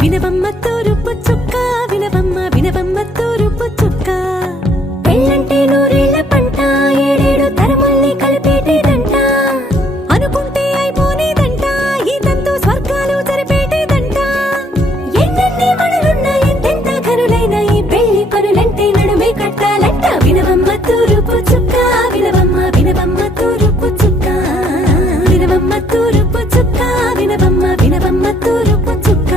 వినవమ్మ తూరుపు చుక్క వినవమ్మ వినవమ్మ తూరుపు చుక్క పెళ్ళంటే నూరేళ్ల పంట ఏడేడు తరముల్ని కలిపేటేదంట అనుకుంటే అయిపోనేదంట ఈ తంతు స్వర్గాలు జరిపేటేదంట ఎన్నెన్ని మనులున్న ఎంతెంత కనులైన ఈ పెళ్లి పనులంటే నడుమే కట్టాలంట వినవమ్మ తూరుపు చుక్క వినవమ్మ వినవమ్మ తూరుపు చుక్క వినవమ్మ తూరుపు చుక్క వినవమ్మ వినవమ్మ తూరుపు చుక్క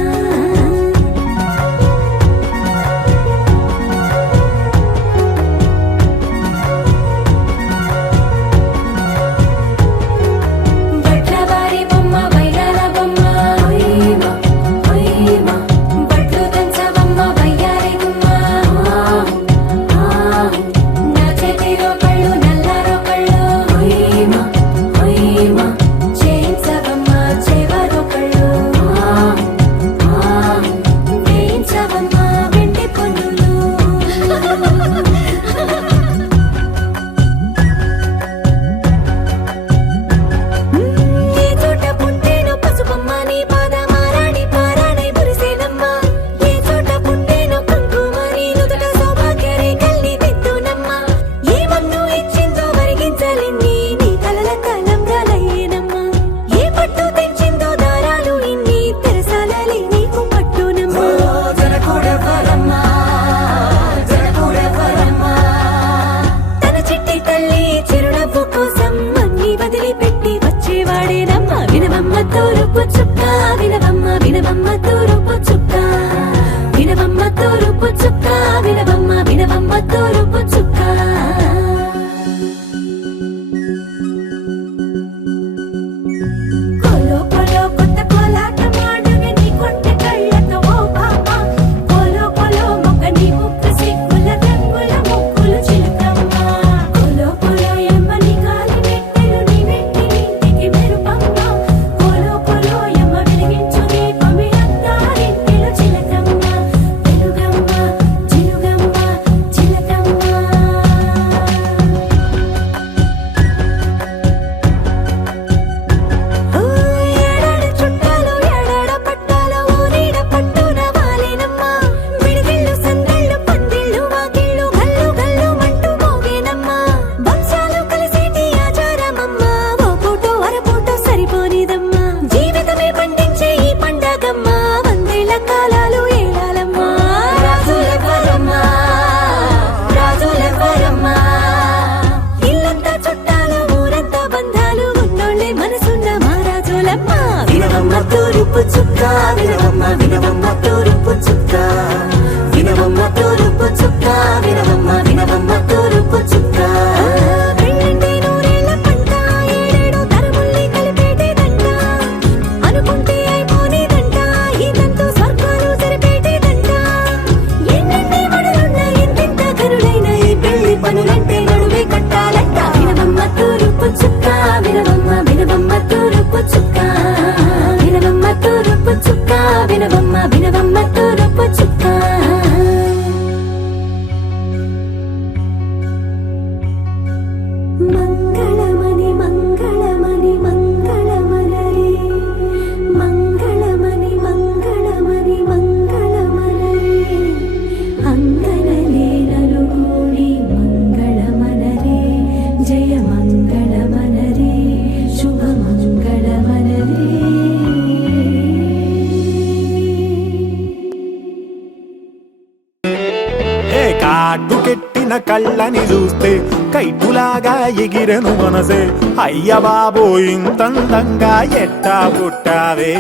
కళ్ళని చూస్తే కైటులాగా ఎగిరెను మనసే అయ్య బాబో ఇంతందంగా ఎట్టా పుట్టావే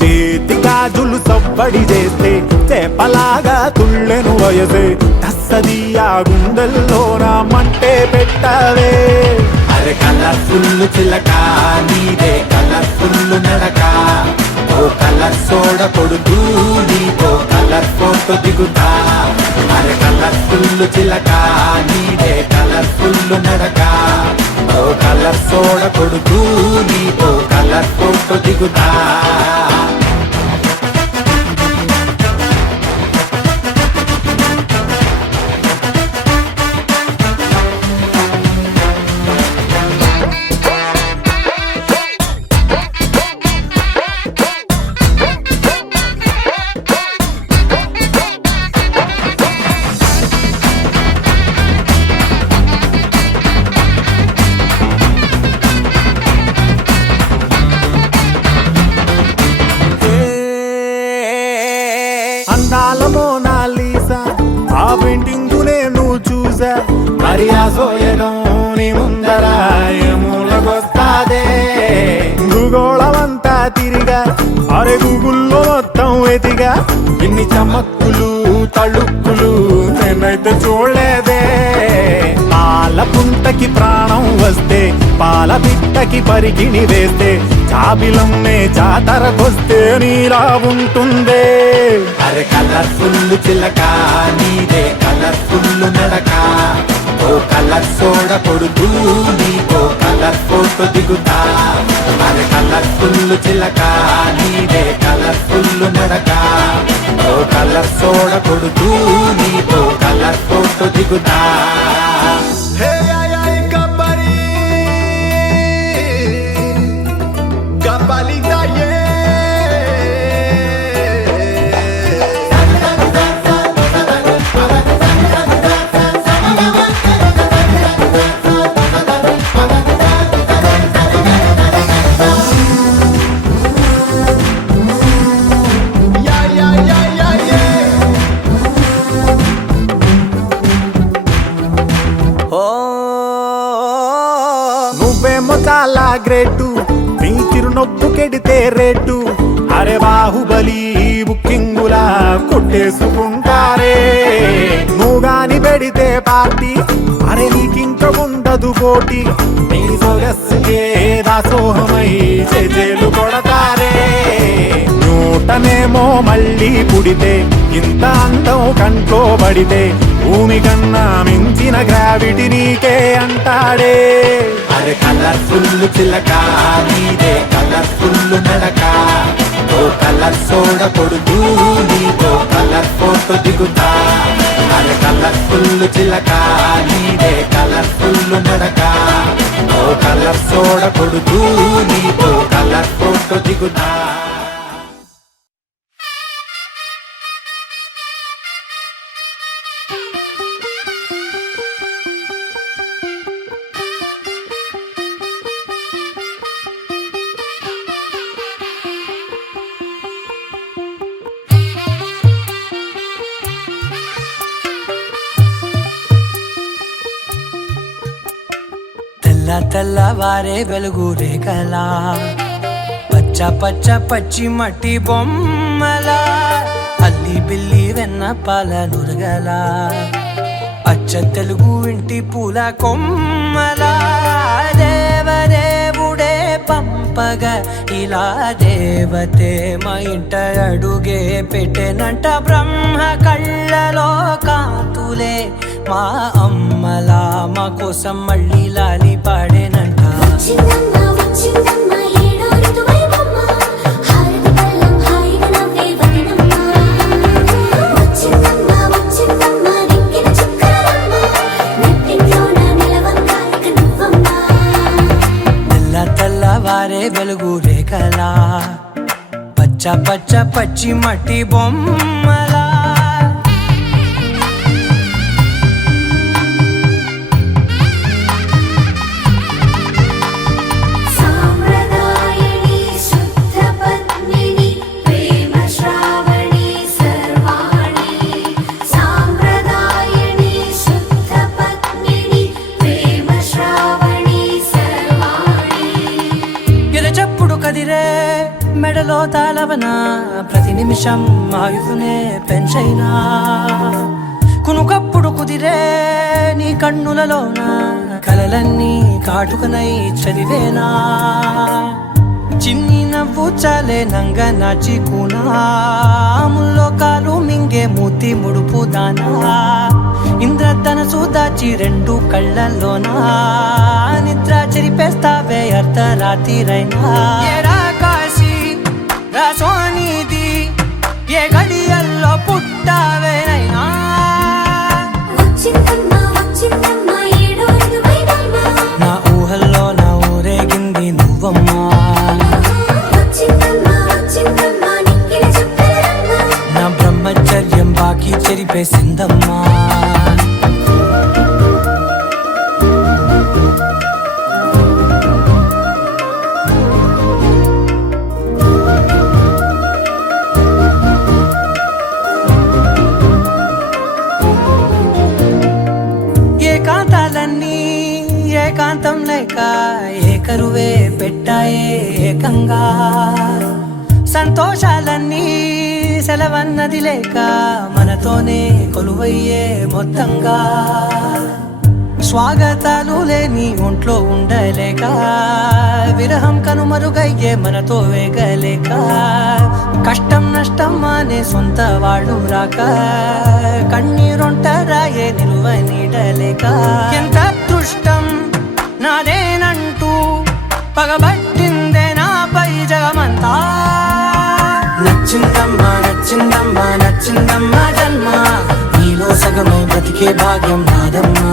చేతి గాజులు సవ్వడి చేస్తే చేపలాగా తుళ్ళెను వయసే తస్సది ఆ గుండెల్లో నా మంటే పెట్టావే అరే కలర్ఫుల్ చిలక నీదే కలర్ఫుల్ నడక ఓ కలర్ సోడ కొడుతూ నీతో కలర్ ఫోటో దిగుతా అరే కలర్ఫుల్ చిలక నీదే కలర్ఫుల్ నడక ఓ కలర్ సోడ కొడుతూ నీతో కలర్ ఫోటో దిగుతా అందాల మోనాలీసా ఆ పెయింటింగ్ నేను చూసా మరి ఆ సోయగం నీ ముందర మూలకొస్తాదే భూగోళమంతా తిరిగా అరే గూగుల్లో మొత్తం ఎదిగా ఇన్ని చమక్కులు తళుక్కులు నేనైతే చూడలేదే పాల పుంటకి ప్రాణం వస్తే పాల పిట్టకి పరికిణి వేస్తే చాబిలమ్మే జాతరకొస్తే నీలా ఉంటుందే అరే కలర్ఫుల్ చిలక నీదే కలర్ఫుల్ నడక ఓ కలర్ సోడ కొడుతూ నీకో కలర్ ఫోటో దిగుతా అరే కలర్ఫుల్ చిలక నీదే కలర్ఫుల్ నడక ఓ కలర్ సోడ కొడుతూ నీకో కలర్ ఫోటో దిగుతా హే ay గబ్బరి గబ్బలితా నువ్వేమో చాలా గ్రేటు నీ చిరునొప్పు కెడితే రేటు అరే బాహుబలి బుకింగులా కొట్టేసుకుంటారే నువ్వు గాని పెడితే పార్టీ అరే నీకింక ఉండదు పోటీ నీ సొగస్సుకే దాసోహమై చేజేలు కొడతారే నూటనేమో మళ్ళీ పుడితే ఇంత అందం కంట్లో పడితే భూమి కన్నా మించిన గ్రావిటీ నీకే అంటాడే అరే కలర్ఫుల్ చిలక నీదే కలర్ఫుల్ నడక ఓ కలర్ సోడ కొడుతూ నీకో కలర్ ఫోటో దిగుతా అరే కలర్ఫుల్ చిలక నీదే కలర్ఫుల్ నడక ఓ కలర్ సోడ కొడుతూ నీకో కలర్ ఫోటో దిగుతా తెల్లవారే వెలుగు రేఖలా పచ్చ పచ్చ పచ్చి మట్టి బొమ్మలా అల్లి బిల్లి వెన్న పాల నురగలా అచ్చ తెలుగు ఇంటి పూల కొమ్మలా దేవదేవుడే పంపగా ఇలా దేవతే మా ఇంట అడుగే పెట్టెనంట బ్రహ్మ కళ్ళలో కాంతులే మా అమ్మలా మా కోసం మళ్ళీ లాలి పాడేనంట తెల్లవారే వెలుగు రేఖలా పచ్చ పచ్చ పచ్చి మట్టి బొమ్మలా మెడలో తాళవన ప్రతి నిమిషం ఆయుధునే పెంచైనా కునుకప్పుడు కుదిరే నీ కన్నులలోన కలలన్నీ కాటుకనై చదివేనా చిన్ని నవ్వు చాలే నంగ నాచి కూనాముల్లో కాలు మింగే మూతి ముడుపు దానా ఇంద్రధనసు దాచి రెండు కళ్ళల్లోనా నిద్ర చెరిపేస్తావే అర్ధరాత్రిరైనా సోనిది ఏ గడియల్లో పుట్టావేనైనా నా ఊహల్లో నా ఊరేగింది నువ్వమ్మా నా బ్రహ్మచర్యం బాకీ చెరిపేసిందమ్మా ఏకాంతం లేక ఏకరువే పెట్టాయే ఏకంగా సంతోషాలన్నీ సెలవన్నది లేక మనతోనే కొలువయ్యే మొత్తంగా స్వాగతాలు లేని ఒంట్లో ఉండలేక విరహం కనుమరుగయ్యే మనతో వేగలేక కష్టం నష్టం అనే సొంత వాడు రాక కన్నీరొంటరాయే నిలువ నీడలేక ఎంత అదృష్టం నాదేనంటూ పగబట్టిందే నాపై జగమంతా నచ్చిందమ్మా నచ్చిందమ్మా నచ్చిందమ్మా జన్మ నీలో సగమై బ్రతికే భాగ్యం నాదమ్మా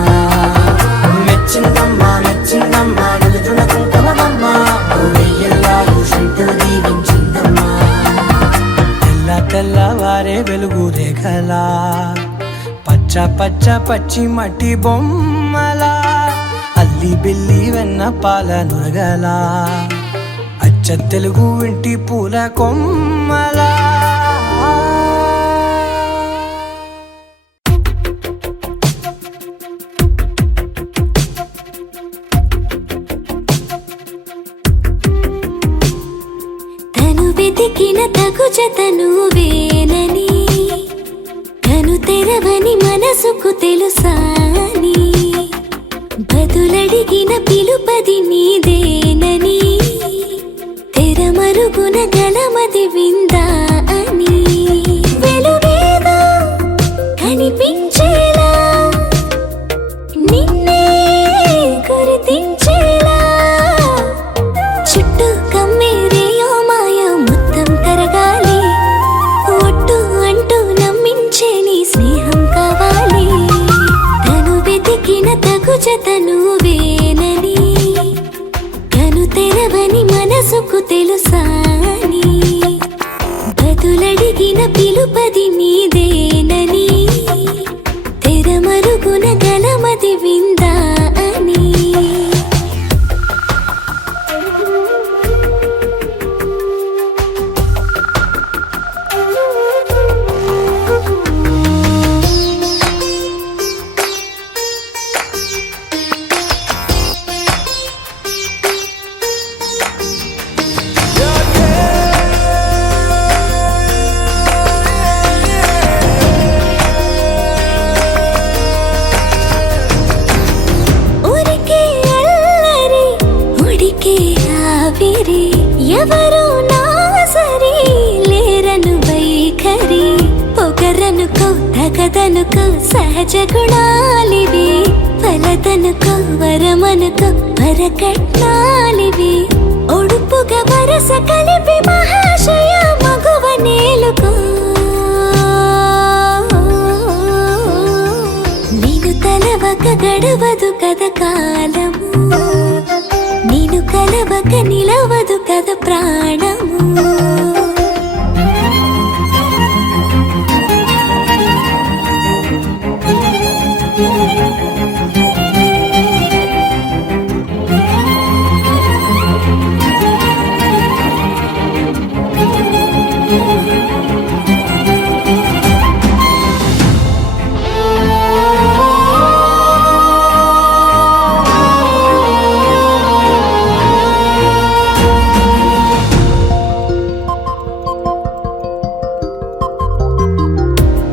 మెచ్చిందమ్మా మెచ్చిందమ్మా నిలుతున్న కుంకుమమ్మా వెయ్యల్లాలు శంకరు దీవించిందమ్మా తెల్ల తెల్లవారే వెలుగు రేఖలా పచ్చ పచ్చ పచ్చి మట్టి బొమ్మలా అల్లి బిల్లి వెన్న పాల నురగలా అచ్చ తెలుగు ఇంటి పూల కొమ్మలా తను వెతికిన తగు జతను వేనని తను తెరవని మనసుకు తెలుసాని బదులడిగిన పిలుపది నీదేనని తెరమరుగున గలమది విందా అని వెలుగేదో కనిపించేలా నిన్నే గుర్తించేలా చుట్టూ కమ్మేరేయో మాయ మొత్తం కరగాలి ఒట్టు అంటూ నమ్మించే నీ స్నేహం కావాలి తను వెతికిన తగు జతను వేనని కను తెరవని మనసుకు తెలుసాని బదులడిగిన పిలుపది నీదేనని తెరమరుగున గలమది విందా అని ఊరికే అల్లరి ఉడికే ఆవిరి ఎవరు నా సరి లేరను వైఖరి పొగరనుకో తగదనుకో సహజ గుణాలివి ఫలదనుకో వరమనుకో వరకట్నాలివి ఒడుపుగా వరస కలిపి మహాశయ మగువ నేలుకో నీను తలవక గడవదు కద కాలము నీను కలవక నిలవదు కద ప్రాణము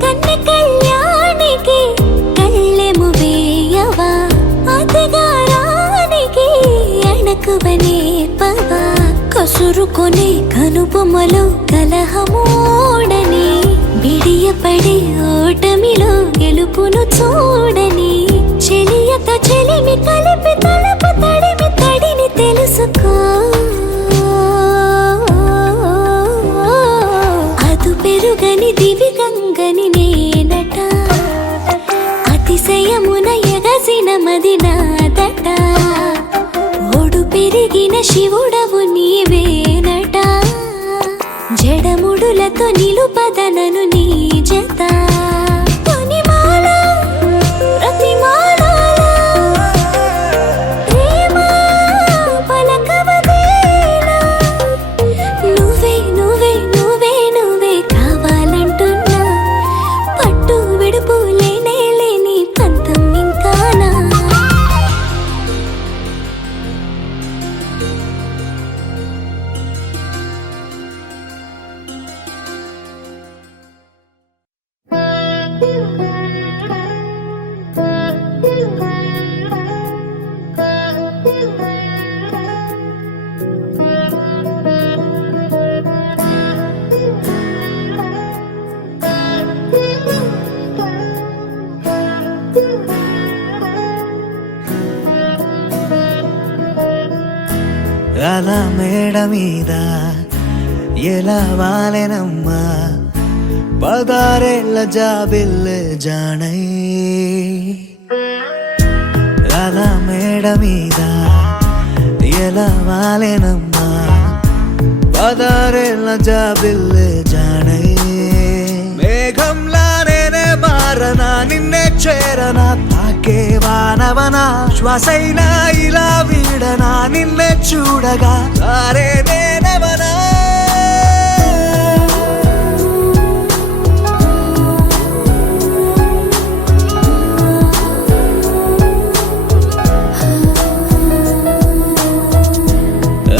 కన్నె కళ్యాణికి కళ్ళెము వేయవా అతగారానికి అణకువనే పవా కసురుకొనే కనుబొమ్మలో కలహమూడని బిడియపడే ఓటమిలో గెలుపును చూడని చెలియతో చెలిమి కలిపి తలపు తడిమి తడిని తెలుసుకో అదు పెరుగని దివి గంగని నేనట అతిశయమున ఎగసిన మది నాదట ఒడు పెరిగిన శివుడవు నీవేనట జడముడులతో నిలుపదనను నీ జత తొనిమాల ప్రతిమాల ప్రేమ పలకవదేలా నువ్వే నువ్వే నువ్వే నువ్వే కావాలంటున్నా పట్టు విడుపు లేనే లేని పంతం ఇంకానా అలా మేడ మీద ఎలా వాలెనమ్మా పదారేళ్ళ జాబిల్లె జానై అలా మేడ మీద ఎలా వాలెనమ్మా పదారేళ్ళ జాబిల్లె జానై మేఘంలా నేనే మారనా నిన్నే చేరనా తాకే వానవనా శ్వాసైనా ఇలా వీడనా నిన్నే చూడగా సారే నేనవనా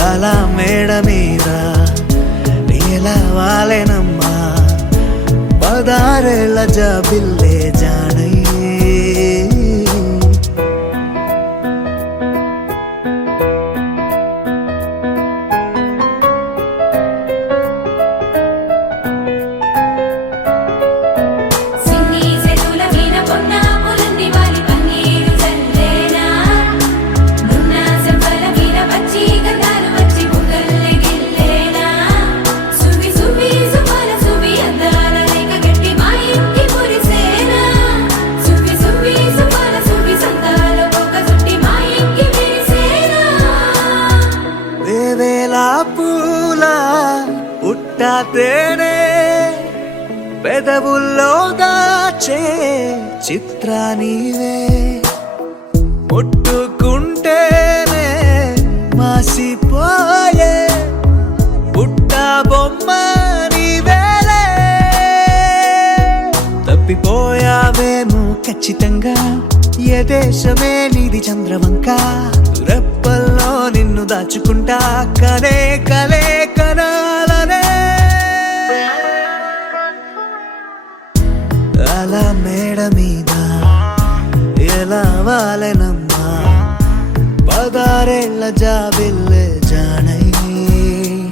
అలా మేడ మీద ఎలా వాలెనమ్మా పదారేళ్ళ జాబిల్లే జానై తేనే పెదవుల్లో దాచే చిత్ర నీవే ముట్టుకుంటేనే మాసిపోయే పుట్ట బొమ్మ నీవేలే తప్పిపోయావేమో ఖచ్చితంగా ఏ దేశమే నీది చంద్రవంక రెప్పల్లో నిన్ను దాచుకుంటా కలే కలే కనాలనే అలా మేడ మీద ఎలా వాలెనమ్మా పదారేళ్ళ జాబిల్లె జానై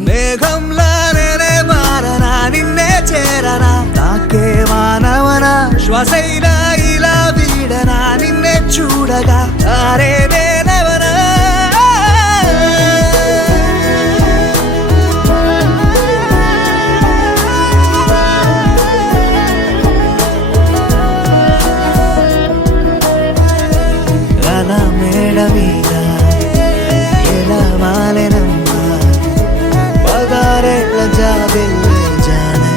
మేఘంలా నేనే మారనా నిన్నే చేరనా తాకే వానవనా శ్వాసైనా ఇలా వీడనా నిన్నే చూడగా అరే నేనవనా అలా మేడ మీద ఎలా వాలెనమ్మా పదారేళ్ళ జాబిల్లె జానై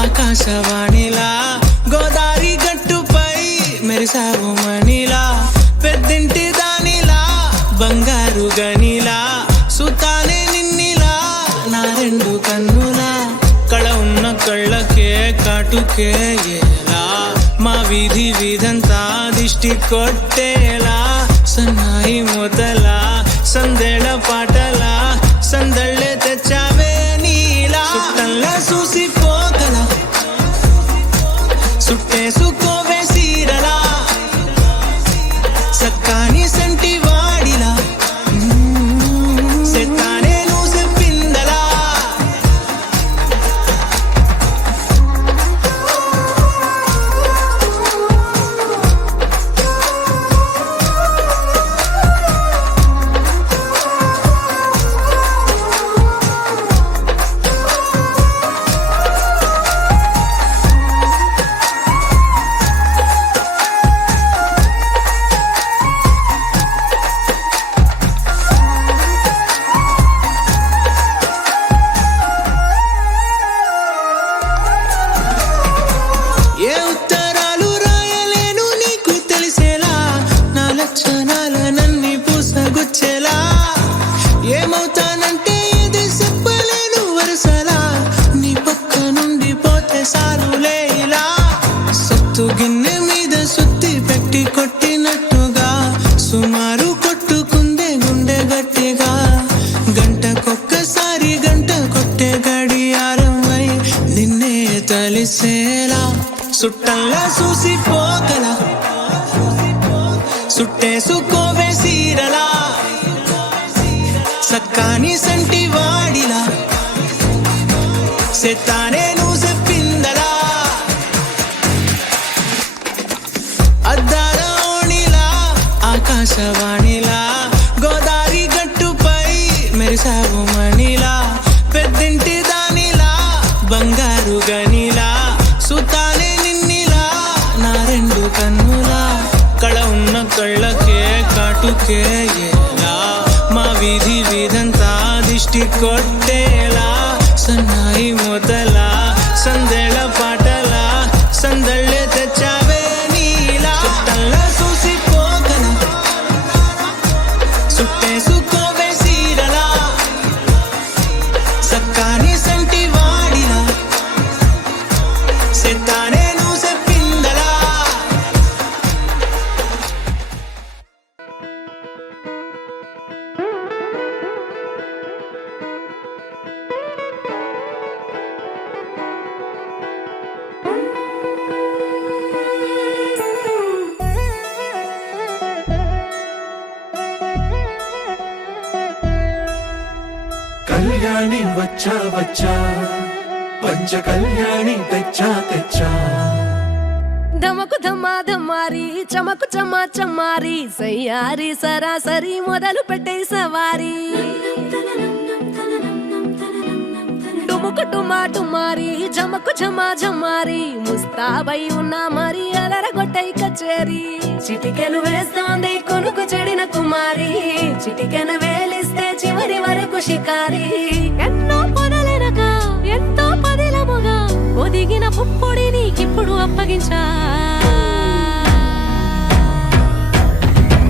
ఆకాశవాణిలా గోదారి గట్టుపై మెరిసావు మణిలా పెద్దింటి దానిలా బంగారు గనిలా సుతానే నిన్నిలా నా రెండు కన్నులా కళ ఉన్న కళ్ళకే కాటుకే ఎలా మా వీధి వీధంతా దిష్టి కొట్టేలా సన్నాయి మొదలా సందేళ పాటలా సందళ్ళే తెచ్చావే నీలా సుట్టంలా చూసిపోగల సుట్టేసుకోవే సీరలా సక్కాని సంటి వాడిలా సెత్తానే నువ్వు చెప్పిందలా తెలిసేలా సుట్టల్లా చూసిపోగల సుట్టేసుకోవే సీరలా సక్కాని సంటి వాడిలా సెత్తానే నువ్వు చెప్పిందలా అద్దాల ఓణిలా ఆకాశవాణిలా గోదారి గట్టుపై మెరిసావు మణిలా పెద్దింటి దానిలా బంగారు గనిలా సుతానే నిన్నిలా నా రెండు కన్నులా కళ ఉన్న కళ్ళకే కాటుకే ఎలా మా వీధి వీధంతా దిష్టి కొట్టేలా సన్నాయి మొదలా సందేళ పాటలా సందళ్ళే తెచ్చావే నీలా చుట్టల్లా చూసిపోగల సుట్టేసుకోవే సీరలా సక్కాని సంటి వాడిలా సెత్తానే నువ్వు చెప్పిందలా కళ్యాణి వచ్చా వచ్చా పంచ కళ్యాణి తెచ్చా తెచ్చా ధమకు ధమా ధమారి చమకు చమా చమారి సయ్యారి సరాసరి మొదలు పెట్టే సవారి డుముకు టుమా టుమారి జమకు ఝమా ఝమారి ముస్తాబై ఉన్నా మరి అలరగొట్టై కచేరి చిటికెను వేస్తోంది కొనుకు చెడిన కుమారి చిటికెను వేలిస్తే చివరి వరకు షికారి ఎన్నో పొదలెనక ఎంతో పదిలముగా ఒదిగిన పుప్పొడి నీకిప్పుడు అప్పగించా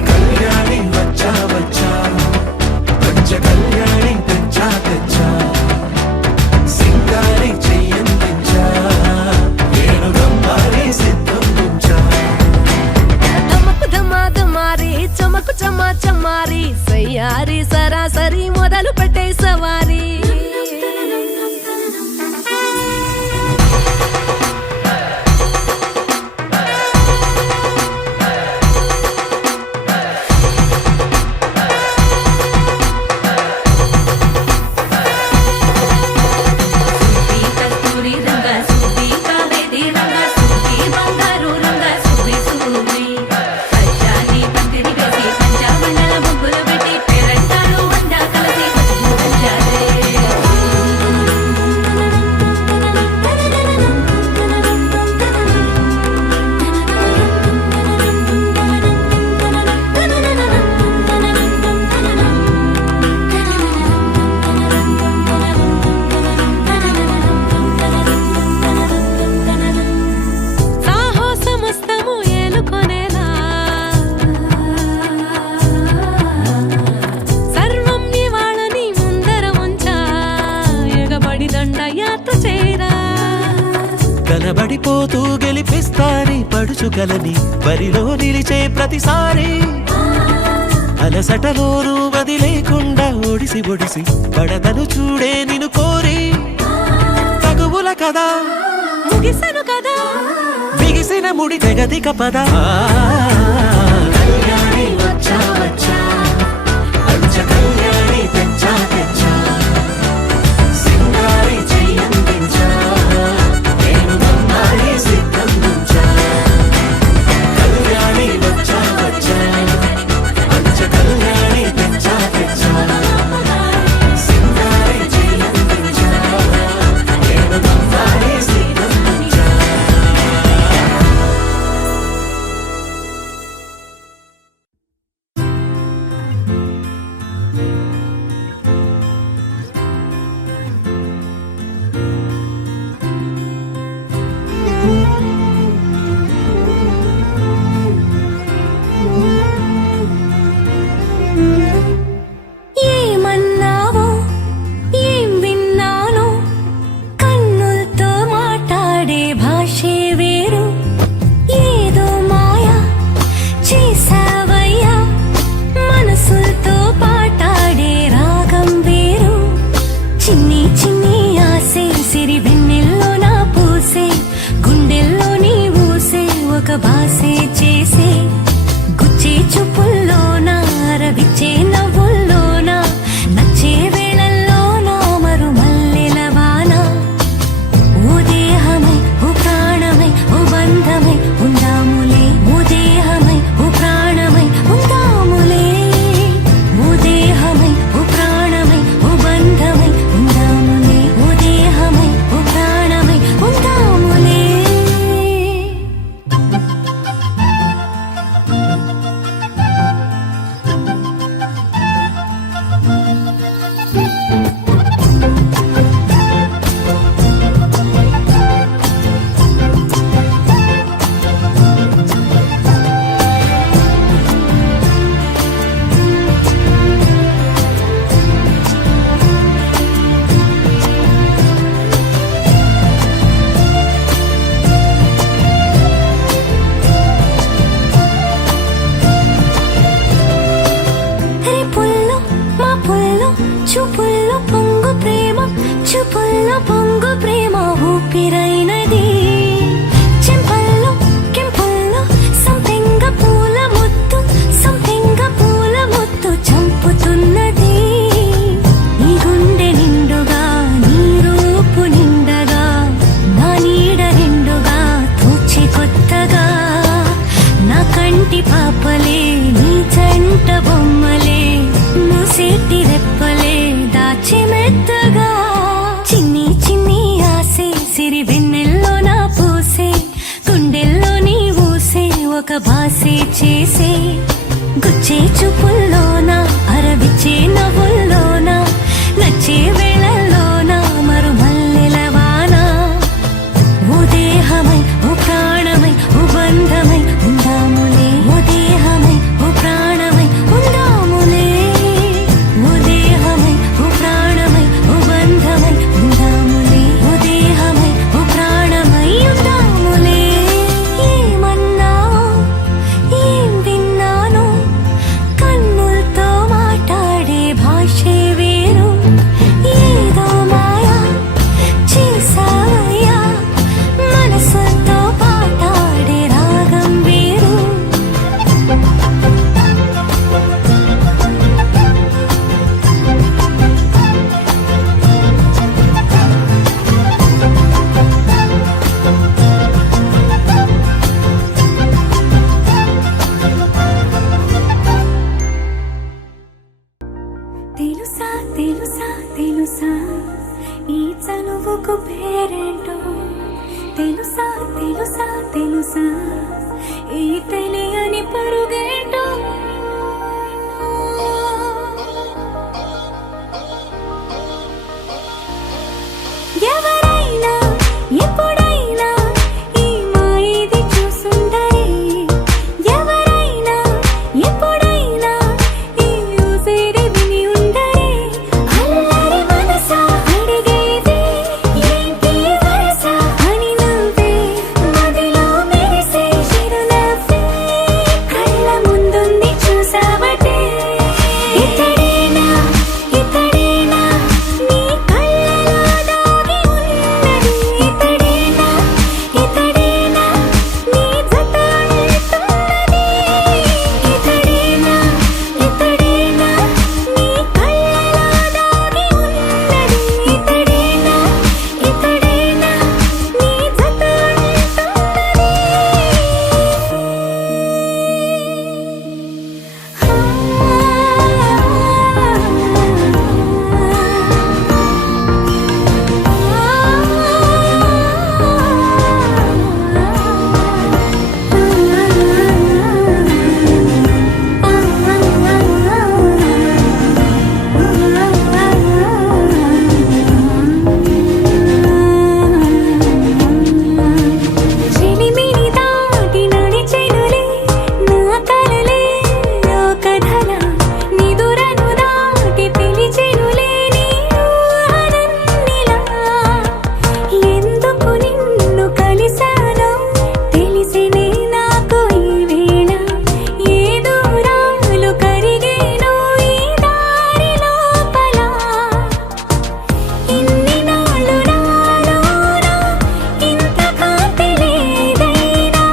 కళ్యాణి వచ్చా వచ్చా పంచ కళ్యాణి తెచ్చా తెచ్చా సింగారి చెయ్యందించా నేను గమ్మారి సిద్ధం ఉంచా ధమకు ధమా ధమారి చమకు చమా చమారి సయ్యారి సరాసరి మొదలు పెట్టే సవారి కస్తూరి రంగ సుబ్బి కావేరి రంగ సుబ్బి బంగారు రంగ సుబ్బి సుబ్బి పచ్చాని పందిరి వేసి పంచామండల ముగ్గులు పెట్టి పేరంటాలు అందా కలిసి సాహసమస్తము ఏలుకొనేలా సర్వం ఇవాళని ముందర ఉంచా ఎగబడి దండ యాత్ర చేరా కలబడిపోతూ గెలిపిస్తాని పడుచుగలని బరిలో నిలిచే ప్రతిసారి అలసటలోనూ వదిలేకుండా ఒడిసి ఒడిసి పడతను చూడే నిన్ను కోరి తగువుల కదా ముగిసెను కదా బిగిసిన ముడి తెగదిక పద కళ్యాణి వచ్చా వచ్చా పంచ కళ్యాణి తెచ్చా తెచ్చా సింగారి చెయ్యందించా నేను గమ్మారి సిద్ధం ఉంచా కళ్యాణి వచ్చా వచ్చా పంచ కళ్యాణి తెచ్చా తెచ్చా సింగారి చెయ్యందించా నేను గమ్మారి సిద్ధం ఉంచా ఒక బాసే చేసే గుచ్చే చూపుల్లోన అరవిచ్చే నవ్వుల్లోన నచ్చే వేళల్లోన మరు మల్లెలవాన ఓ దేహమై ఓ ప్రాణమై ఓ బంధమై ఉందాములే ఓ దేహమై ఓ ప్రాణమై ఉందాములే ఓ దేహమై ఓ ప్రాణమై ఓ బంధమై ఉందాములే ఓ దేహమై ఓ ప్రాణమై ఉందాములే ఏమన్నావు ఏం విన్నాను కన్నులతో మాట్లాడే భాషే వేరు ఏదో మాయా చేసావయ్యా మనసుతో పాటాడే రాగం వేరు తెలుసా తెలుసా తెలుసా ఈ చనువుకు పేరేంటో తెలుసా తెలుసా తెలుసా ఈ తెలియని పరుగేంటో ఎవరైనా ఎప్పుడైనా ఈ మాయది చూసుండరే ఎవరైనా ఎప్పుడైనా ఈ ఊసేది విని ఉండరే అల్లరి మనసా అడిగేది ఏంటి వరస అని నవ్వే మదిలో మెరిసే చిరునవ్వే కళ్ళ ముందుంది చూసావటే ఇతడేనా ఇతడేనా నీ కళ్ళలో దాగి ఉన్నది ఇతడేనా ఇతడేనా నీ జత అంటున్నది ఇతడేనా ఇతడేనా నీ కళ్ళలో దాగి ఉన్నది ఇతడేనా ఇతడేనా నీ జత చెలిమిని దాటి నడిచెనులే నా కలలే లోకధల నిదురను దాటి పిలిచెనులే నీ ఊహలన్నిలా ఎందుకు నిన్ను కలిసానో తెలిసినే నాకు ఈ వేళ ఏ దూరాలు కరిగేనో ఈ దారి లోపల ఇన్ని నాళ్ళు నాలోనా ఇంత కాంతి లేదైనా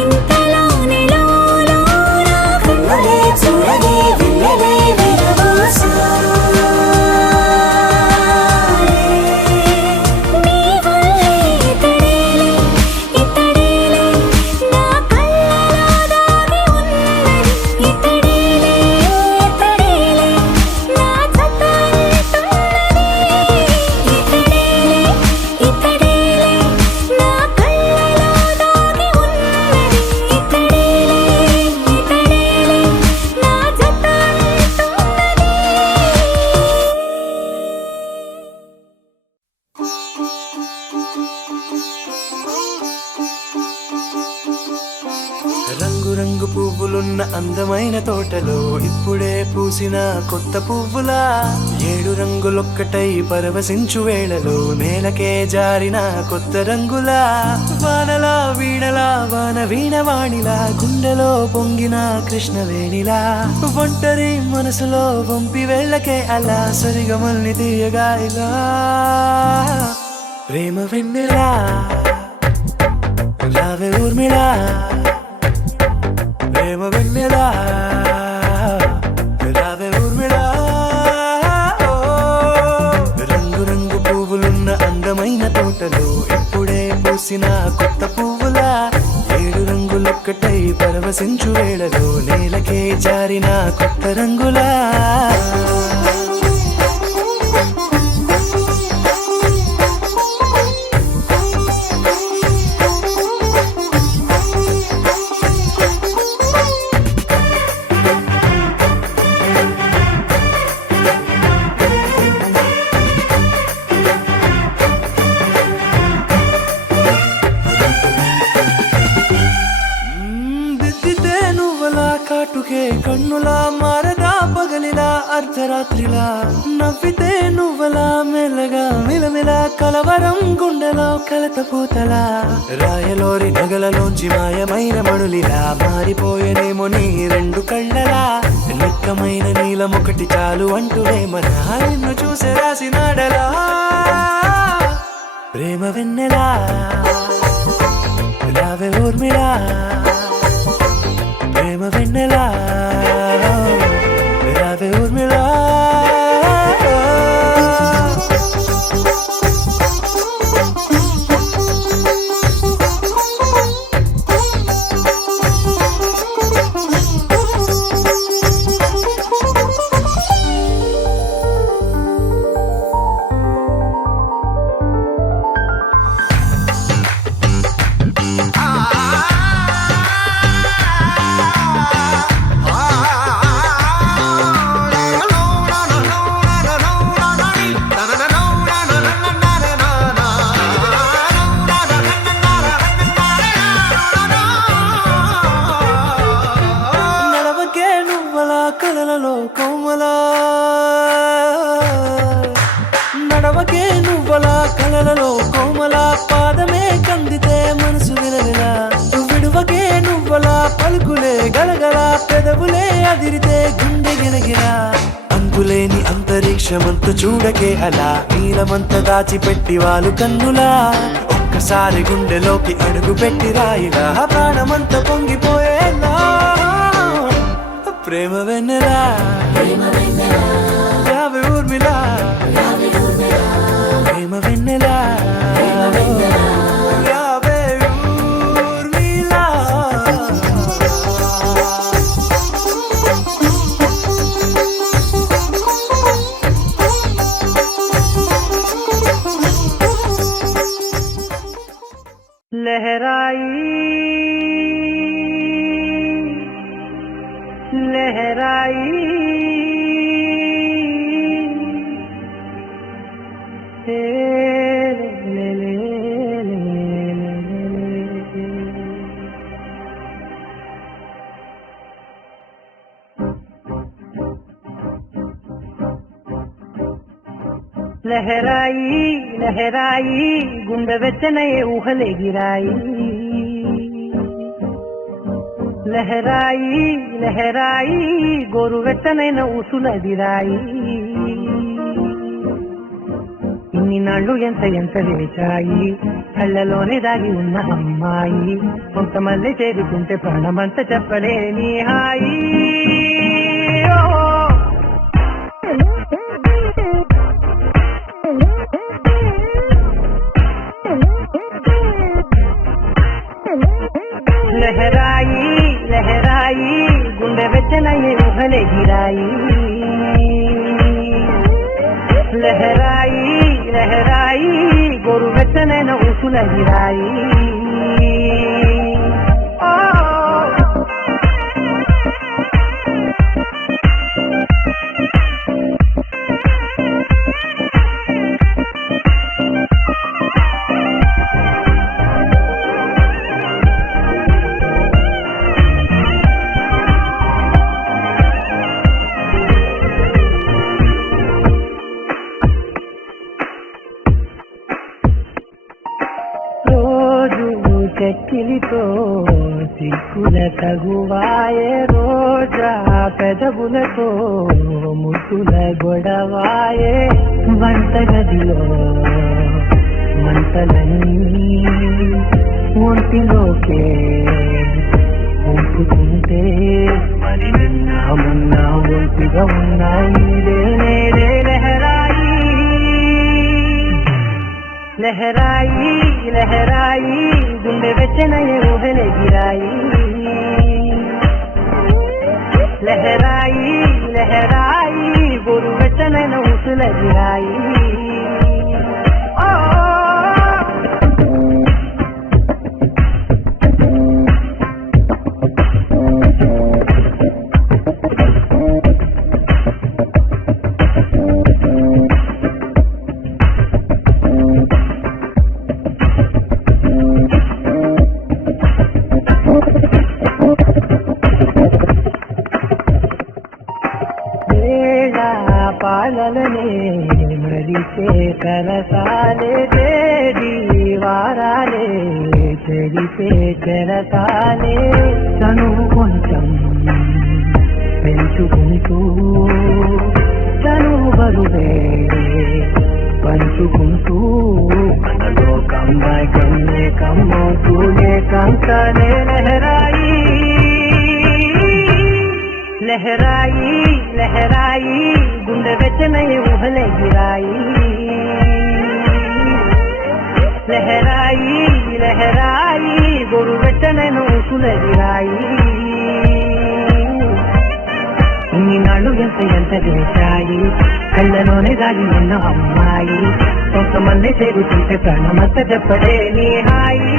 ఇంతలోనే లోలోన కన్నులే చూడలే వెన్నెలే విరబోసాలే నీ వల్లే ఇతడేలే ఇతడేలే నా కళ్ళలో దాగి ఉన్నది ఇతడేలే ఇతడేలే నా జత అంటున్నది ఇతడేలే ఇతడేలే నా కళ్ళలో దాగి ఉన్నది ఇతడేలే ఇతడేలే నా జత రంగు రంగు పువ్వులున్న అందమైన తోటలో ఇప్పుడే పూసిన కొత్త పువ్వులా 7 రంగులొక్కటై పరవశించు వేళలో నేలకే జారిన కొత్త రంగులా వానలా వీణలా వాన వీణవాణిలా గుండెలో పొంగిన కృష్ణవేణిలా ఒంటరి మనసులో వంపి వెళ్ళకే అలా సరిగమల్ని తీయగా ఇలా ప్రేమ వెన్నెలా రావే ఊర్మిళా ప్రేమ వెన్నెలా రావే ఊర్మిళా రంగు రంగు పువ్వులున్న అందమైన తోటలో ఇప్పుడే పూసిన కొత్త పువ్వులా 7 రంగులొక్కటై పరవశించు వేళలో నేలకే జారిన కొత్త రంగులా కన్నులా మారదా పగలిలా అర్ధరాత్రిలా నవ్వితే నువ్వలా మెల్లగా మిలమిలా కలవరం గుండెలో కలత పూతలా రాయలోరి నగలలోంచి మాయమైన మణులిలా మారిపోయేనేమో నీ రెండు కళ్ళలా నిక్కమైన నీలమొకటి చాలు అంటూ వేమనా నిన్ను చూసే రాసినాడలా ప్రేమ వెన్నెలా రావే ఊర్మిళా ప్రేమ వెన్నెలా రావే ఊర్మిళా కలలలో కోమలా నడవకే నువ్వలా కలలలో కోమలా పాదమే కందితే మనసు విలవిలా విడువకే నువ్వలా పలుకులే గలగల పెదవులే అదిరితే గుండె గిలగిలా అంతులేని అంతరిక్షమంత చూడకే అలా నీలమంత దాచిపెట్టి వాళ్ళు కన్నులా ఒక్కసారి గుండెలోకి అడుగు పెట్టి రాయిలా ప్రాణమంత పొంగిపోయేలా ప్రేమ వెన్నెలా రావే ఊర్మిళా ప్రేమ వెన్నెలా రావే ఊర్మిళా लहराई लहराई ले ले लहराई लहराई गुंड వెచ్చనయే ఊహలే గిరాయి లహరాయి లహరాయి గోరు వెచ్చనైన ఊసులదిరాయి ఇన్ని నాళ్ళు ఎంత ఎంత వేచాయి కళ్ళలోనే దాగి ఉన్న అమ్మాయి కొంతమంది చేరుకుంటే ప్రాణమంత చెప్పలేని హాయి लहराई लहराई गुंडे వెచ్చనయే ఊహలే గిరాయి లహరాయి లహరాయి గోరు వెచ్చనైన ఊసులదిరాయి చెక్కిలితో సిక్కుల తగువాయే రోజా పెదవులతో ముద్దుల గొడవాయే వంటగదిలో మంటలన్నీ ఒంటిలోకే ఉంపుతుంటే మరి నిన్న మొన్న ఒంటిగా ఉన్నాయి నేడే లహరాయి లహరాయి లహరాయి గుండె వెచ్చనయే ఊహలే గిరాయి లహరాయి లహరాయి గోరు వెచ్చనైన ఊసులదిరాయి మరిచే కరసాలే తేడి వారాలే చెరిసే చెరసాలే తనువు కొంచెం పెంచుకుంటూ తనువు బరువే పంచుకుంటూ మనలో కమ్మాయి కన్నే కమ్మవుతూనే కంకనే లహరాయి లహరాయి లహరాయి గుండె వెచ్చనై ఊహలే గిరాయి లహరాయి లహరాయి గొరు వెచ్చనై నూసుల గిరాయి ఇన్ని నాళ్ళు ఎంత చేశాయి కళ్ళలోనే దాగి ఉన్న అమ్మాయి కొంతమంది చేరుతుంటే ప్రాణమంత చెప్పడే నీ హాయి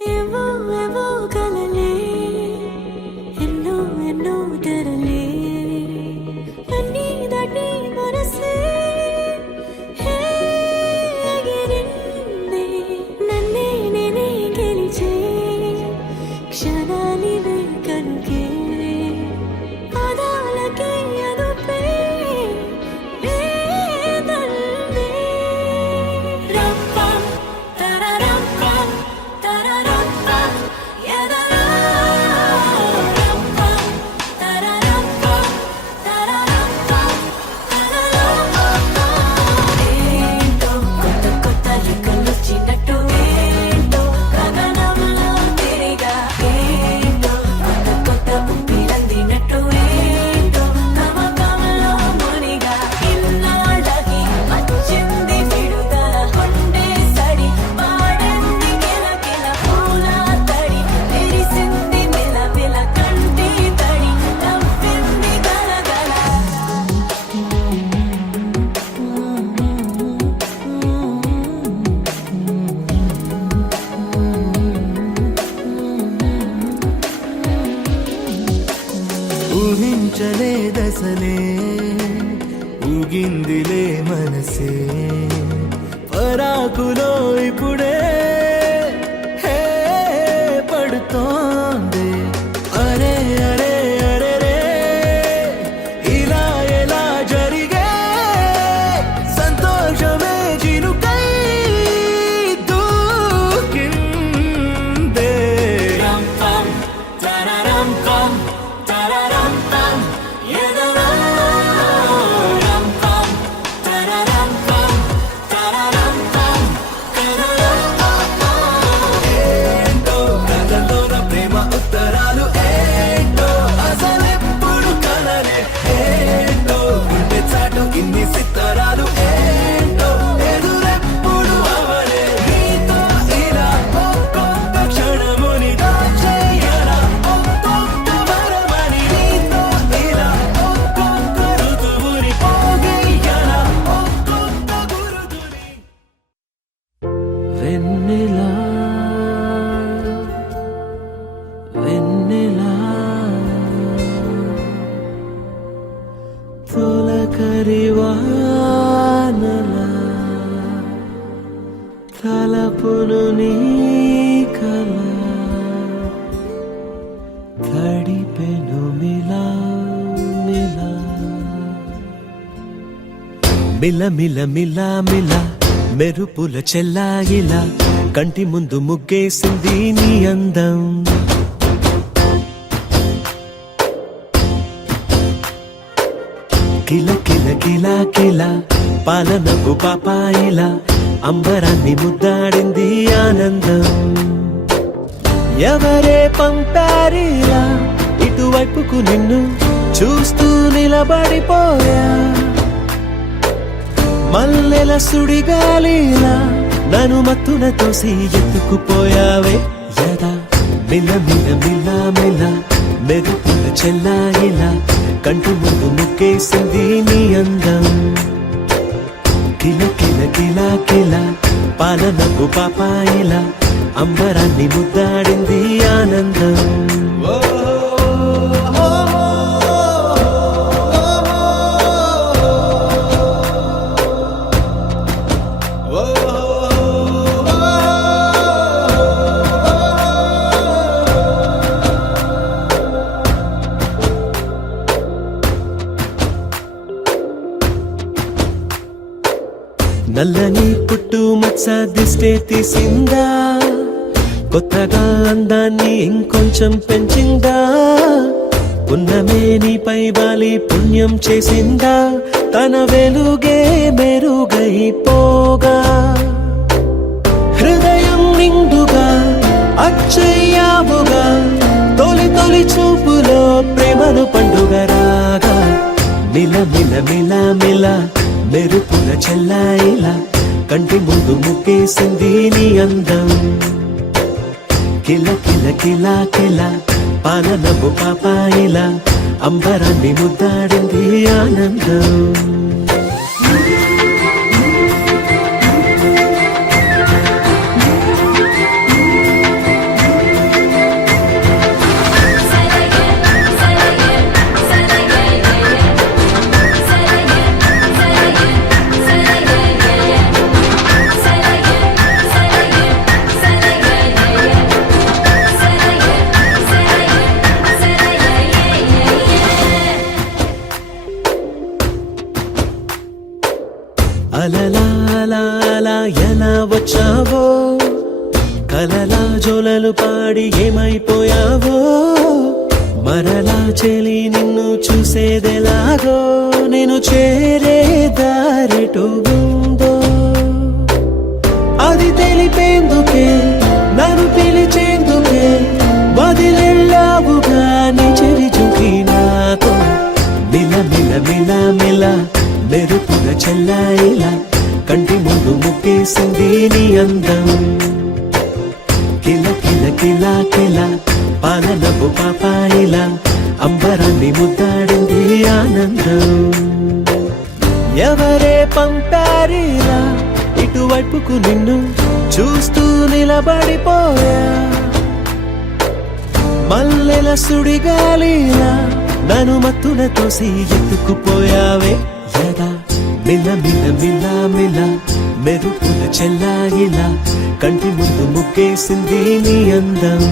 ఏవో ఏవో కలలే ఎన్నో ఎన్నో తెరలే అన్నీ దాటి మనసే హే ఎగిరిందే నన్నే నేనే గెలిచే క్షణాలివే కనుకే పాదాలకే అదుపే లేదన్నే రంపం తరరంపం తరరంపం ఎదరా రంపం తరరంపం తరరంపం ఏంటో కొత్త కొత్త లిక్కలొచ్చినట్టు ఏంటో గగనంలో తిరిగా ఏంటో కొత్త కొత్త ఊపిరందినట్టు ఏంటో కమకమలో మునిగా ఇన్నాళ్ళకి వచ్చింది విడుదల కొండే సడి పాడంది కిలకిల పూల తడి తెరిసింది మెలమెల కంటి తడి నవ్వింది గలగల ఊహించలేదసలే ఊగిందిలే మనసే పరాకులో ఇప్పుడే హే పడుతోంది అరే అరే అరే రే ఇలా ఎలా జరిగే సంతోషమే చినుకై దూకిందే రంపం తరరంపం తరరంపం ఎదరా రంపం తరరంపం తరరంపం ఏంటో కథలోన ప్రేమ ఉత్తరాలు ఏంటో అసలెప్పుడు కలలే ఏంటో గుండె చాటు ఇన్ని సిత్తరాలు ఏంటో ఎదురెప్పుడు అవలే నీతో ఇలా ఒక్కొక్క క్షణముని దాచేయరా ఒక్కొక్క వరమని నీతో ఇలా ఒక్కొక్క ఋతువుని పోగేయరా ఒక్కొక్క గురుతుని వెన్నెలా వెన్నెలా తొలకరివానలా తలపును నీ కల తడిపెను మిలా మిలా మిల మిల మిల మిల మెరుపుల చెల్లాయిలా కంటి ముందు ముగ్గేసింది నీ అందం కిల కిల కిల కిల పాలనపు పాపాయిలా అంబరాన్ని ముద్దాడింది ఆనందం ఎవరే పంపారిలా ఇటువైపుకు నిన్ను చూస్తూ నిలబడిపోయా మల్లెల సుడిగాలిలా నన్ను మత్తున తోసి ఎత్తుకుపోయావే యదా మిల మిల మిల మిల మెరుపుల చెల్లాయిలా కంటి ముందు ముక్కేసింది నీ అందం కిల కిల కిల కిల పాలనకు పాపాయిలా అంబరాన్ని ముద్దాడింది ఆనందం నల్లని పుట్టు మచ్చ దిష్టే తీసిందా కొత్తగా అందాన్ని ఇంకొంచెం పెంచిందా పున్నమే నీపై వాలి పుణ్యం చేసిందా తన వెలుగే మెరుగైపోగా హృదయం నిండుగా అచ్చయ్యావుగా తొలి తొలి చూపులో ప్రేమను పండుగ రాగా మిల మిల మిల మిల మెరుపుల చెల్లాయిలా కంటి ముందు ముక్కేసింది నీ అందం కిల కిల కిల కిల పాలనపు పాపాయిలా అంబరాన్ని ముద్దాడింది ఆనందం అలలా అలా అలా ఎలా వచ్చావో కలలా జోలలు పాడి ఏమైపోయావో మరలా చెలి నిన్ను చూసేదెలాగో నేను చేరే దారెటు ఉందో అది తెలిపేందుకే నన్ను పిలిచేందుకే వదిలెళ్ళావుగా నీ చెవి చూకి నాతో మిల మిల మిల మిల మెరుపుల చెల్లాయిలా కంటి ముందు ముక్కేసింది నీ అందం కిల కిల కిల కిల పాలనపు పాపాయిలా అంబరాన్ని ముద్దాడింది ఆనందం ఎవరే పంపారిలా ఇటువైపుకు నిన్ను చూస్తూ నిలబడిపోయా మల్లెల సుడిగాలిలా నన్ను మత్తున తోసి ఎత్తుకుపోయావే యదా మిల మిల మిల మిల మెరుపుల చెల్లాయిలా కంటి ముందు ముక్కేసింది నీ అందం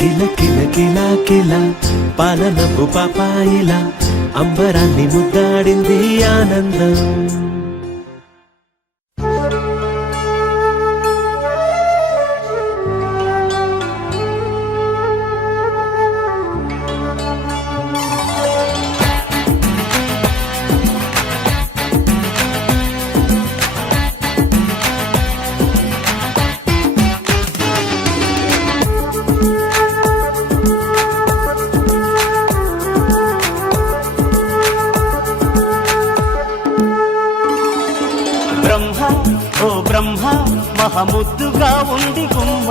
కిల కిల కిల కిల పాలనపు పాపాయిలా అంబరాన్ని ముద్దాడింది ఆనందం బ్రహ్మ మహముద్దుగా ఉంది గుమ్మ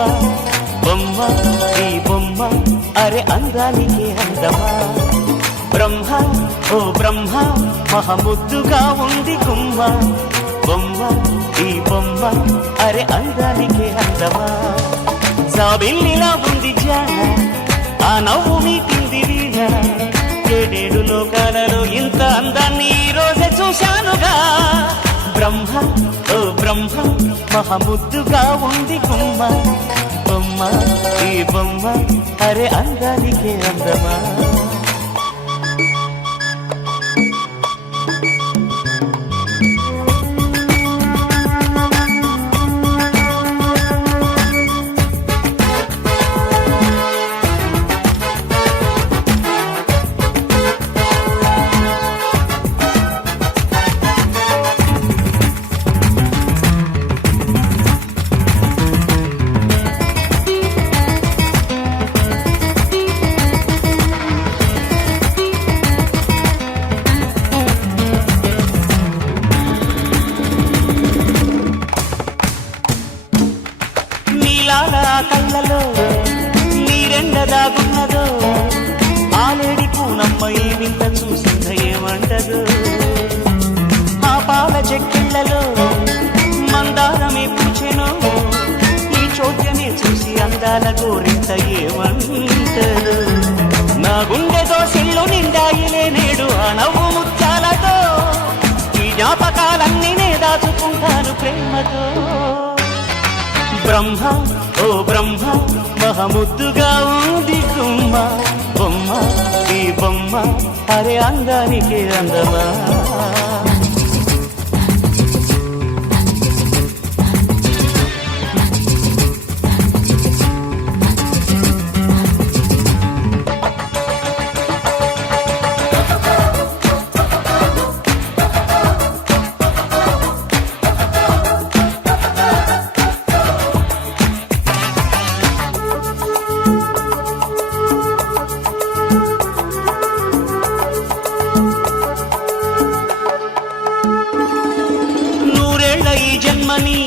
బొమ్మ ఈ బొమ్మ అరే అందానికి అందమా బ్రహ్మ ఓ బ్రహ్మ మహముద్దుగా ఉంది గుమ్మ బొమ్మ ఈ బొమ్మ అరే అందానికి అందమా జాబిల్లిలా ఉంది జాన ఆ నవ్వు మీటింది వీణ ఏడేడు లోకాలలో ఇంత అందాన్ని ఈ రోజే చూశానుగా బ్రహ్మ ఓ బ్రహ్మ మహముద్దుగా ఉంది గుమ్మ బొమ్మ ఈ బొమ్మ అరే అందానికి అందమా కళ్ళలో నీరెండ దాగున్నదో ఆలేడి పూనమ్మ ఈ వింత చూసిన ఏమంటదు ఆ పాల చెక్కిళ్లలో మందారమే పూచెను ఈ చోద్యమే చూసి అందాల గోరింత ఏమంటదు నా గుండె దోసిళ్ళు నిండాయిలే నేడు ఆ నవ్వు ముత్యాలతో ఈ జ్ఞాపకాలన్నీ నే దాచుకుంటాను ప్రేమతో బ్రహ్మ ఓ బ్రహ్మ మహముద్దుగా ఉంది గుమ్మ బొమ్మ ఈ బొమ్మ అరే అందానికి అందమా జన్మని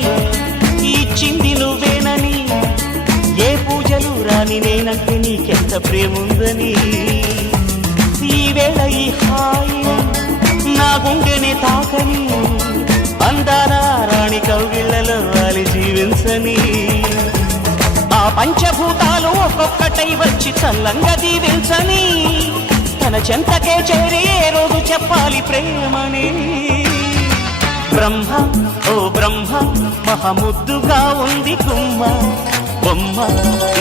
ఇచ్చింది నువ్వేనని ఏ పూజలు రాని నేనంటే నీకెంత ప్రేముందని ఈ వేళ ఈ హాయి నా గుండెని తాకని అందాల రాణి కౌగిళ్లలో వాలి జీవించని ఆ పంచభూతాలు ఒక్కొక్కటై వచ్చి చల్లంగా దీవించని తన చెంతకే చేరి ఏ రోజు చెప్పాలి ప్రేమని బ్రహ్మ ఓ బ్రహ్మ మహముద్దుగా ఉంది గుమ్మ బొమ్మ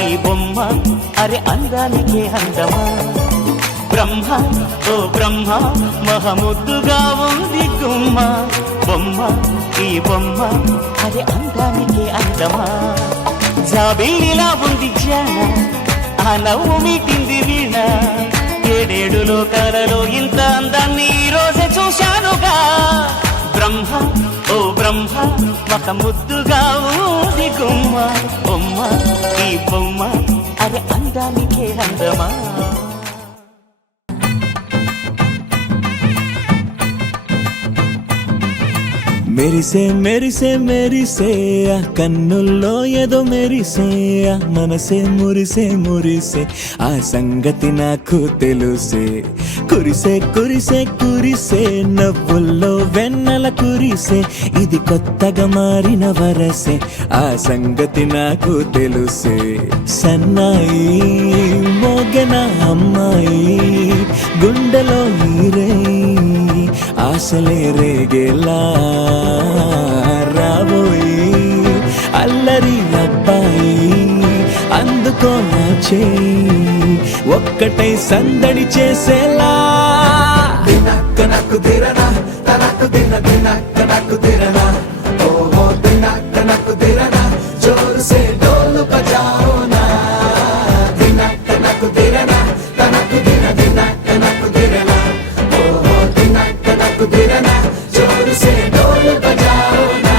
ఈ బొమ్మ అరే అందానికే అందమా బ్రహ్మ ఓ బ్రహ్మ మహముద్దుగా ఉంది గుమ్మ బొమ్మ ఈ బొమ్మ అరే అందానికే అందమా జాబిల్లిలా ఉంది జాన ఆ నవ్వు మీటింది వీణ ఏడేడు లోకాలలో ఇంత అందాన్ని ఈ రోజే చూశానుగా బ్రహ్మ ఓ బ్రహ్మ ఒక ముద్దుగా ఊది గుమ్మ బొమ్మ ఈ బొమ్మ అరే అందానికే అందమా మెరిసే మెరిసే మెరిసే ఆ కన్నుల్లో ఏదో మెరిసే ఆ మనసే మురిసే మురిసే ఆ సంగతి నాకు తెలుసే కురిసే కురిసే కురిసే నవ్వుల్లో వెన్నెల కురిసే ఇది కొత్తగా మారిన వరసే ఆ సంగతి నాకు తెలుసే సన్నాయి మోగన అమ్మాయి గుండెలో ఈరే ఆశలే రేగేలా రాబోయి అల్లరి అబ్బాయి అందుకో నా చేయి ఒక్కటై సందడి చేసేలా దినక్క నక్కు దిరనా తనకు దిన దినక్క నక్కు దిరనా ఓహో దినక్క నక్కు దిరనా జోరు సే డోలు బజాओ నా దినక్క నక్కు దిరనా తనకు దిన దినక్క నక్కు దిరనా ఓహో దినక్క నక్కు దిరనా జోరు సే డోలు బజాओ నా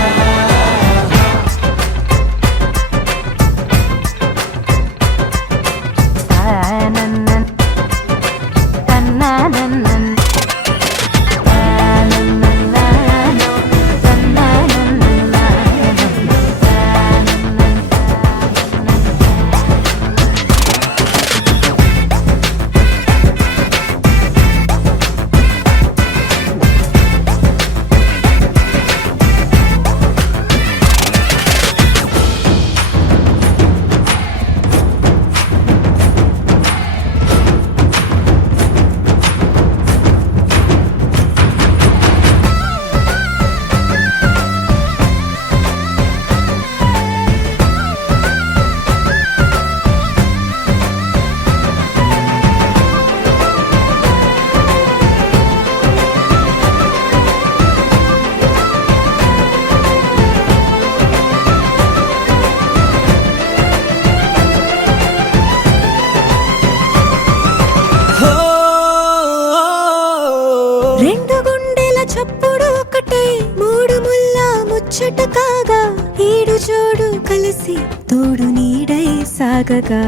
రెండు గుండెల చప్పుడు ఒకటే మూడు ముల్ల ముచ్చట కాగా ఏడు జోడు కలిసి తోడు నీడై సాగగా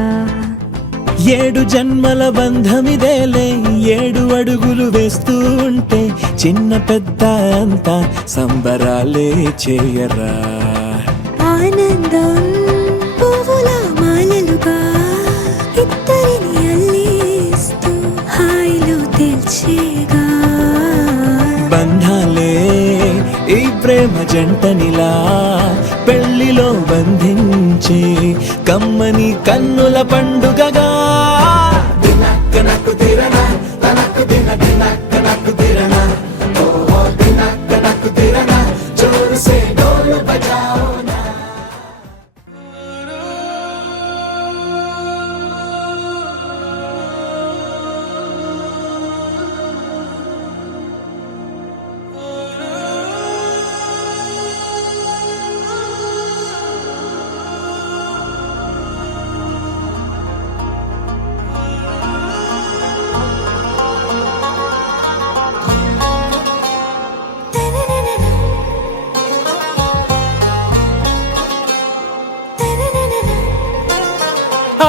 ఏడు జన్మల బంధమిదేలే ఏడు అడుగులు వేస్తూ ఉంటే చిన్న పెద్ద అంతా సంబరాలే చేయరా ఆనందం పువ్వుల మాలలుగా ఇద్దరిని అల్లేస్తూ హాయిలో ప్రేమ జంటనిలా పెళ్లిలో బంధించే కమ్మని కన్నుల పండుగగా దినక్క నక్కు తిరనా తనక్కు దిన దినక్క నక్కు తిరనా ఓ దినక్క నక్కు తిరనా జోరు సే డోలు బజాओ నా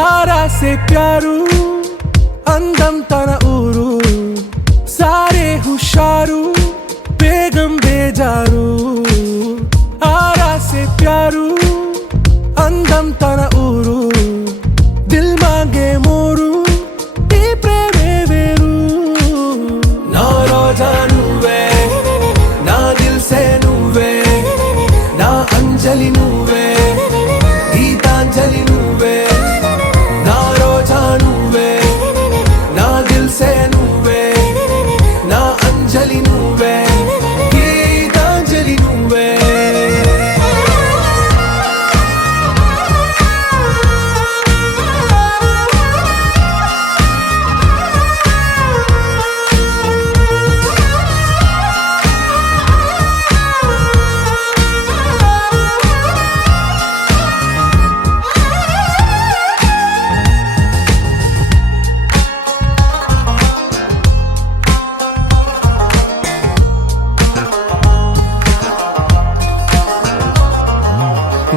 आरा से प्यारू అందం తన ఊరు సారే హుషారు బేగం బేజారు ఆరా సే ప్యారు అందం తన ఊరు దిల్ మాంగే మోరు ఈ ప్రేమే వేరు నా రోజా నువ్వే నా దిల్ సే నువ్వే నా అంజలి నువ్వే గీతాంజలి నువ్వే నా రోజా నువ్వే నా దిల్ సే నువ్వే నా అంజలి నువ్వే గీతాంజలి నువ్వే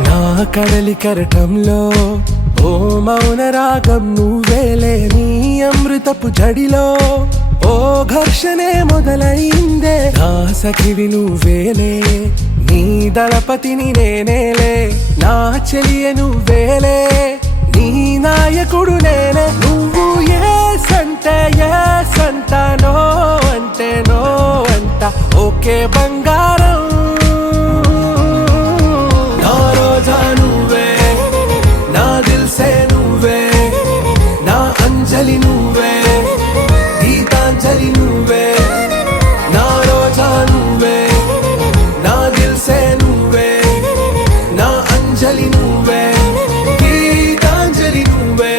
నా కడలి కరటంలో ఓ మౌన రాగం నువ్వేలే నీ అమృతపు జడిలో ఓ ఘర్షణే మొదలైందే నా సఖివి నువ్వేలే నీ దళపతిని నేనేలే నా చెలియ నువ్వేలే నీ నాయకుడు నేనే నువ్వు ఏ సంట నో అంటే నో అంట ఓకే బంగారం నా రోజా నువ్వే నా దిల్ సే నువ్వే నా అంజలి నువ్వే గీతాంజలి నువ్వే నా రోజా నువ్వే నా దిల్ సే నువ్వే నా అంజలి నువ్వే గీతాంజలి నువ్వే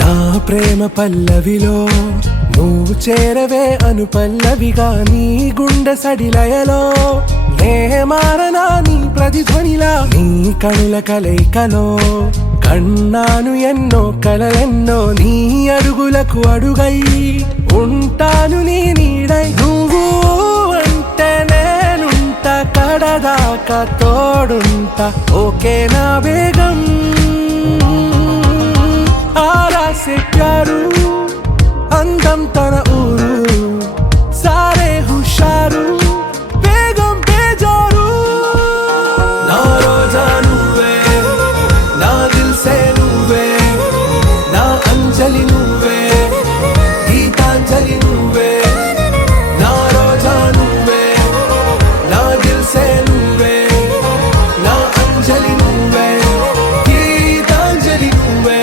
నా ప్రేమ పల్లవిలో నువ్వు చేరవే అను పల్లవిగా నీ గుండె సడిలయలో నే మారనా నీ ప్రతిధ్వనిలా నీ కనుల కలయికలో కన్నాను ఎన్నో కలలెన్నో నీ అడుగులకు అడుగై ఉంటాను నీ నీడై నువ్వు అంటే నేనుంట కడదాకా తోడుంట ఓకే నా బేగం ఆరా సే ప్యారు అందం తన ఊరు సారే హుషారు బేగం బేజారు నా రోజా నువ్వే నా దిల్ సే నువ్వే నా అంజలి నువ్వే గీతాంజలి నువ్వే నా రోజా నువ్వే నా దిల్ సే నువ్వే నా అంజలి నువ్వే గీతాంజలి నువ్వే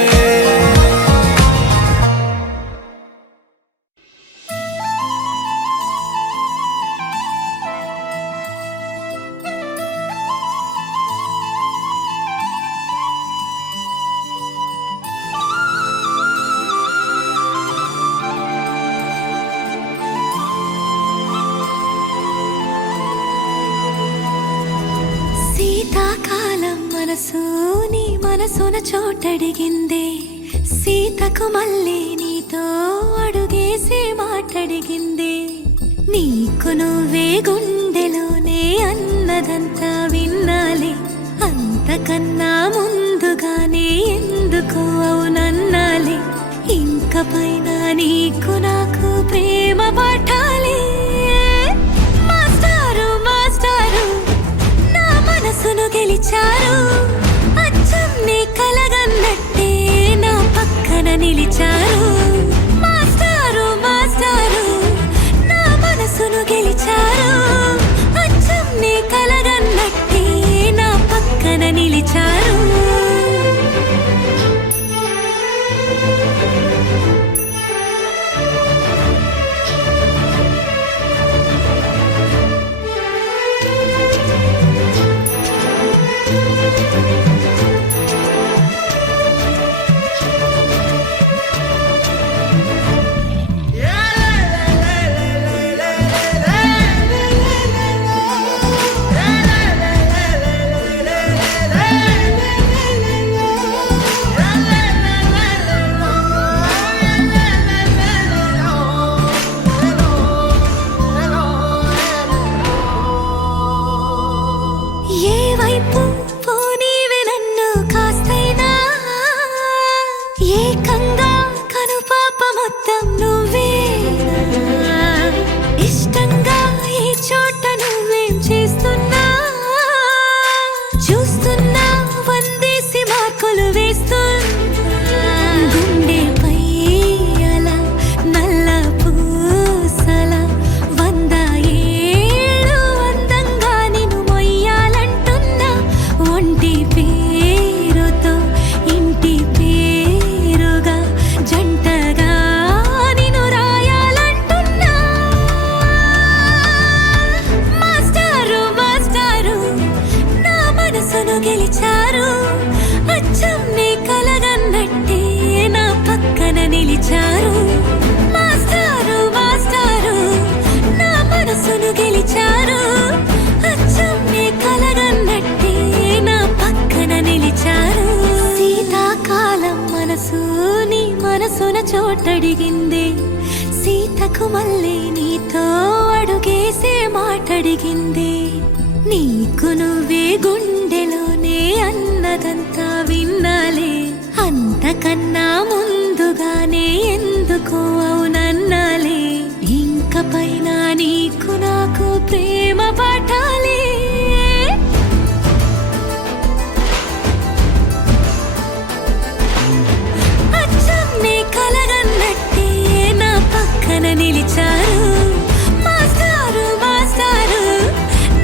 శీతాకాలం మనసు నీ మనసున చోటడిగిందే సీతకు మళ్ళీ నీతో అడుగేసి మాటడిగిందే నీకు నువ్వే గుండెలోనే అన్నదంతా విన్నాలే అంతకన్నా ముందుగానే ఎందుకు అవునన్నాలే ఇంక ఇంకపైన నీకు నాకు ప్రేమ పాఠాలే మాస్టారు మాస్టారు నా మనసును గెలిచారు అచ్చం నీ కలగన్నట్టే నా పక్కన నిలిచారు మాస్టారు మాస్టారు నా మనసును గెలిచారు అచ్చం నీ కలగన్నట్టే నా పక్కన నిలిచారు ఏ వైపు పోనీవి నన్ను కాస్తైనా ఏకంగా కనుపాప మొత్తం నువ్వేనా ఇష్టంగా ఈ చోట నువ్వేం చేస్తున్నా చూస్తున్నా వందేసి మార్కులు వేస్తున్నా గుండెపై అలా నల్ల పూసల 100 ఏళ్ళు అందంగా నిన్ను మొయ్యాలంటున్నా ఒంటి పేరుతో ఇంటి పేరుగా జంటగా నిన్ను రాయాలంటున్నా మాస్టారు మాస్టారు నా మనసును గెలిచారు అచ్చం నీ కలగన్నట్టే నా పక్కన నిలిచారు మాస్టారు మాస్టారు నా మనసును గెలిచారు అచ్చం నీ కలగన్నట్టే నా పక్కన నిలిచారు శీతాకాలం మనసు నీ మనసున చోటడిగింది సీతకు మళ్ళీ నీతో అడుగేసే మాటడిగింది నీకు నువ్వే గుండెలోనే అన్నదంతా విన్నాలే అంతకన్నా ముందుగానే ఎందుకు అవునన్నాలే ఇంకపైన నీకు నాకు ప్రేమ పాఠాలే అచ్చం నీ కలగన్నట్టే నా పక్కన నిలిచారు మాస్టారు మాస్టారు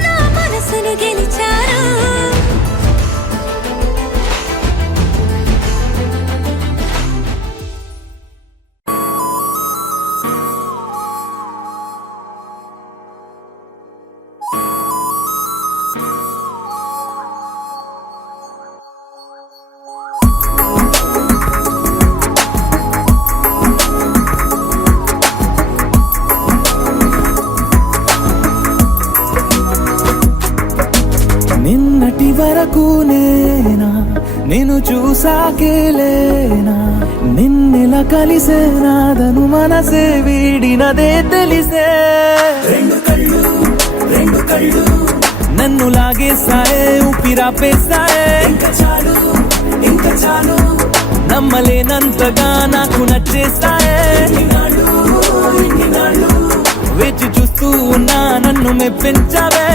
నా మనసును గెలిచారు నిన్నటి వరకు నేనా నేను చూసాకేలేనా నిన్నెలా కలిసేనాదను మనసే వీడినదే తెలిసే రెండు కళ్ళు నన్ను లాగేసాయే ఊపిరాపేసాయే ఇంకా చాలు నమ్మలేనంతగా నాకు నచ్చేసాయే వేచి చూస్తూ ఉన్నా నన్ను మెప్పించావే